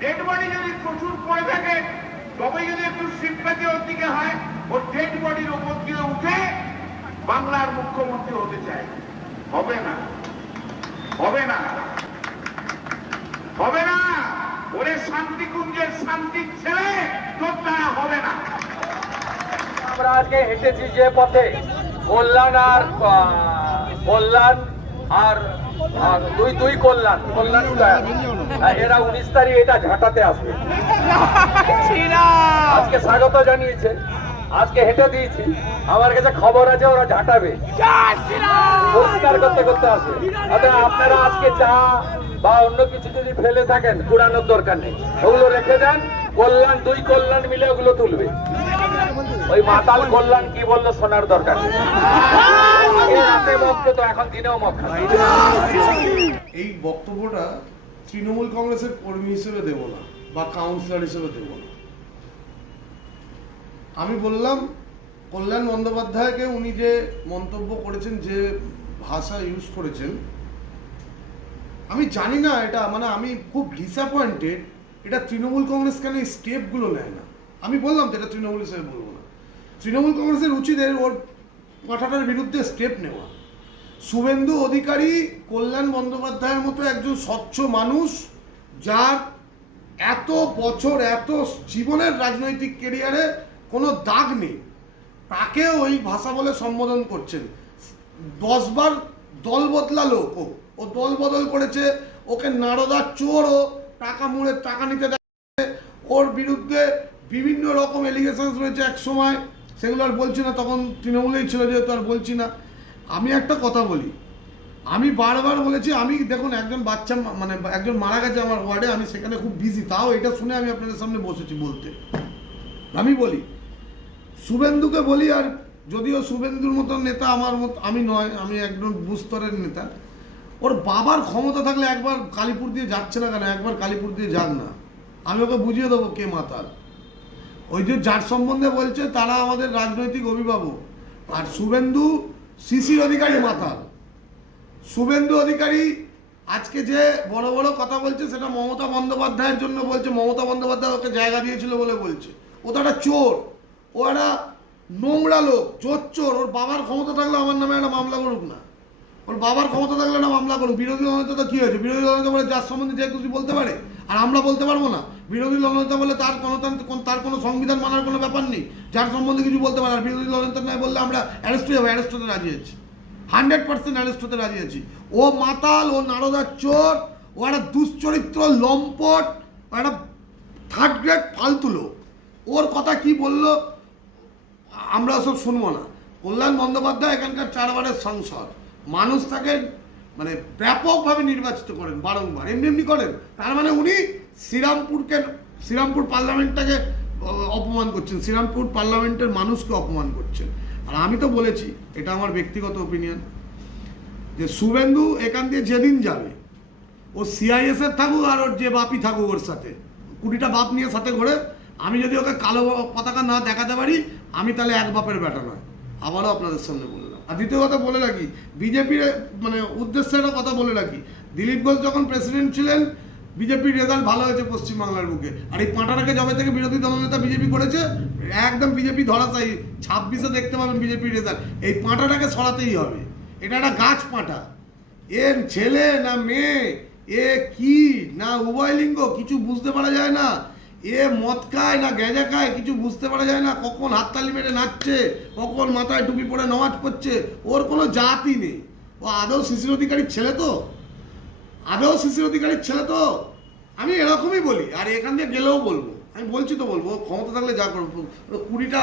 Dead body যদি প্রচুর পড়ে থাকে তবে যদি একটু সিম্পাতি ওর দিকে হয় ওর ডেড বডির ওপর দিয়ে উঠে বাংলার মুখ্যমন্ত্রী হতে চায়। হবে না। হবে না। হবে না। ওরে শান্তিকুঞ্জের শান্তির ছেলে, তোর দ্বারা হবে না। আমরা আজকে হেঁটেছি যে পথে, কল্যাণ আর কল্যাণ আর দুই দুই কল্যাণ কল্যাণ। আর এরা উনিশ তারিখ এটা ঝাঁটাতে আসবে। আজকে স্বাগত জানিয়েছে, আজকে হেঁটে দিয়েছি। আমার কাছে খবর আছে, ওরা ঝাঁটাবে। পরিষ্কার করতে করতে আসবে। অতএব আপনারা আজকে চা বা অন্য কিছু যদি ফেলে থাকেন, কুড়ানোর দরকার নেই। ওগুলো রেখে দেন, কল্যাণ, দুই কল্যাণ মিলে ওগুলো তুলবে। ওই মাতাল কল্যাণ কি বলল, শোনার দরকার নেই। এই বক্তব্যটা তৃণমূল কংগ্রেসের কর্মী হিসেবে দেব না বা কাউন্সিলর হিসেবে দেব না। আমি বললাম কল্যাণ বন্দ্যোপাধ্যায়কে উনি যে মন্তব্য করেছেন যে ভাষা ইউজ করেছেন আমি জানি না এটা মানে আমি খুব ডিসঅ্যাপয়েন্টেড এটা তৃণমূল কংগ্রেস কেন এই স্টেপগুলো নেয় না? আমি বললাম তো এটা তৃণমূল হিসেবে বলব না। তৃণমূল কংগ্রেসের উচিত এর ওর মাথাটার বিরুদ্ধে স্টেপ নেওয়া। শুভেন্দু অধিকারী কল্যাণ বন্দ্যোপাধ্যায়ের মতো একজন স্বচ্ছ মানুষ, যার এত বছর, এত জীবনের রাজনৈতিক কেরিয়ারে কোনো দাগ নেই। তাকে ওই ভাষা বলে সম্বোধন করছেন। দশবার দল বদলালো ও। ও দল বদল করেছে, ওকে নারদার চোরও টাকা মুড়ে টাকা নিতে দেয়। ওর বিরুদ্ধে বিভিন্ন রকম এলিগেশন রয়েছে এক সময়। সেগুলো আর বলছি না, তখন তৃণমূলেই ছিল যেহেতু আর বলছি না। আমি একটা কথা বলি, আমি বারবার বলেছি, আমি দেখুন একজন বাচ্চা মানে একজন মারা গেছে আমার ওয়ার্ডে, আমি সেখানে খুব বিজি তাও এটা শুনে আমি আপনাদের সামনে বসেছি বলতে। আমি বলি, শুভেন্দুকে বলি আর যদিও শুভেন্দুর মতো নেতা আমার মতো, আমি নয়, আমি একজন বুস্তরের নেতা, ওর বাবার ক্ষমতা থাকলে একবার কালীপুর দিয়ে যাচ্ছে না কেন? একবার কালীপুর দিয়ে যাক না। আমি ওকে বুঝিয়ে দেবো কে মাতাল। ওই যে যার সম্বন্ধে বলছে, তারা আমাদের রাজনৈতিক অভিভাবক। আর শুভেন্দু শিশির অধিকারী মাতাল। শুভেন্দু অধিকারী আজকে যে বড় বড় কথা বলছে, সেটা মমতা বন্দ্যোপাধ্যায়ের জন্য বলছে। মমতা বন্দ্যোপাধ্যায় ওকে জায়গা দিয়েছিল বলে বলছে। ও তো একটা চোর। ও একটা নোংরা লোক চোর চোর। ওর বাবার ক্ষমতা থাকলে আমার নামে একটা মামলা করুক না। ওর বাবার ক্ষমতা থাকলে না মামলা করুক। বিরোধী দলনেতা তো কী হয়েছে? বিরোধী দলনেতা বলে যার সম্বন্ধে যে খুশি বলতে পারে? আর আমরা বলতে পারব না? বিরোধী দলনেতা বলে তার গণতান্ত্রিক তার কোনো সংবিধান মানার কোনো ব্যাপার নেই। যার সম্বন্ধে কিছু বলতে পারে আর বিরোধী দলনেতা নয় বললে আমরা অ্যারেস্ট হয়ে যাব অ্যারেস্ট হতে রাজি আছি। হান্ড্রেড পার্সেন্ট অ্যারেস্ট হতে রাজি আছি। ও মাতাল, ও নারদার চোর, ও একটা দুশ্চরিত্র, লম্পট, ও একটা থার্ড গ্রেড ফালতু লোক। ওর কথা কি বলল, আমরা সব শুনব না। কল্যাণ বন্দ্যোপাধ্যায় এখানকার চারবারের সাংসদ। মানুষ তাকে মানে ব্যাপকভাবে নির্বাচিত করেন বারংবার, এমনি এমনি করেন। তার মানে উনি শ্রীরামপুরকে, শ্রীরামপুর পার্লামেন্টটাকে অপমান করছেন, শ্রীরামপুর পার্লামেন্টের মানুষকে অপমান করছেন। আর আমি তো বলেছি, এটা আমার ব্যক্তিগত ওপিনিয়ন যে শুভেন্দু এখান দিয়ে যেদিন যাবে, ও সিআইএস এর থাকুক আর ওর যে বাপই থাকুক ওর সাথে, কুড়িটা বাপ নিয়ে সাথে ঘোরে, আমি যদি ওকে কালো পতাকা না দেখাতে পারি, আমি তাহলে এক বাপের বেটা নয়। আবারও আপনাদের সামনে বললাম। আর দ্বিতীয় কথা বলে রাখি, বিজেপির মানে উদ্দেশ্যে একটা কথা বলে রাখি। দিলীপ ঘোষ যখন প্রেসিডেন্ট ছিলেন, বিজেপির রেজাল্ট ভালো হয়েছে পশ্চিমবাংলার বুকে। আর এই পাঁটাটাকে জবে থেকে বিরোধী দলনেতা বিজেপি করেছে, একদম বিজেপি ধরাশায়ী, ছাব্বিশে দেখতে পাবেন বিজেপির রেজাল্ট এই পাঁটাটাকে সরাতেই হবে। এটা একটা গাছ পাঁটা। এর ছেলে না মেয়ে, এ কি, না উভয় লিঙ্গ, কিছু বুঝতে পারা যায় না। এ মদ খায় না গেঁজা খায়, কিছু বুঝতে পারা যায় না, কখন হাততালি মেরে নাচছে, কখন মাথায় টুপি পরে নামাজ পড়ছে, ওর কোনো জাতই নেই। ও আদৌ শিশির অধিকারীর ছেলে তো? আদৌ শিশির অধিকারীর ছেলে তো? আমি এরকমই বলি, আর এখান দিয়ে গেলেও বলব। আমি বলছি তো বলব ক্ষমতা থাকলে যা করব কুড়িটা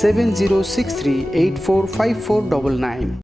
seven zero six three eight four five four double nine